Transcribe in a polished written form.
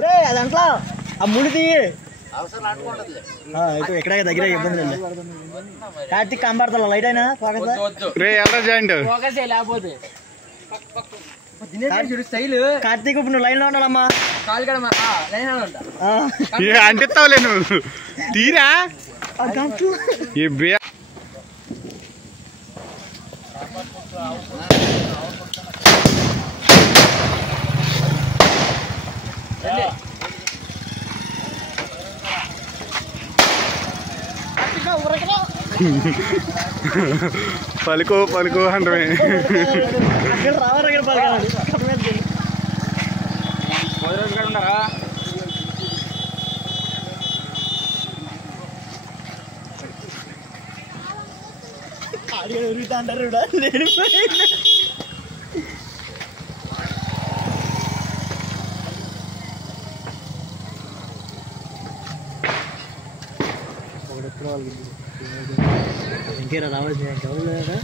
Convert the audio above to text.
దాంట్లో ఆ ముడి ఎక్కడ దగ్గర ఇబ్బంది లేదు. కార్తీక్ కంబడతా లైట్ అయినా లేకపోతే కార్తీక్ ఇప్పుడు నువ్వు లైన్ లో ఉండాలమ్మా. అంటిస్తావులే నువ్వు తీరా పలుకో పలుకో అంటే ఇంకేనా రావాల్సింది.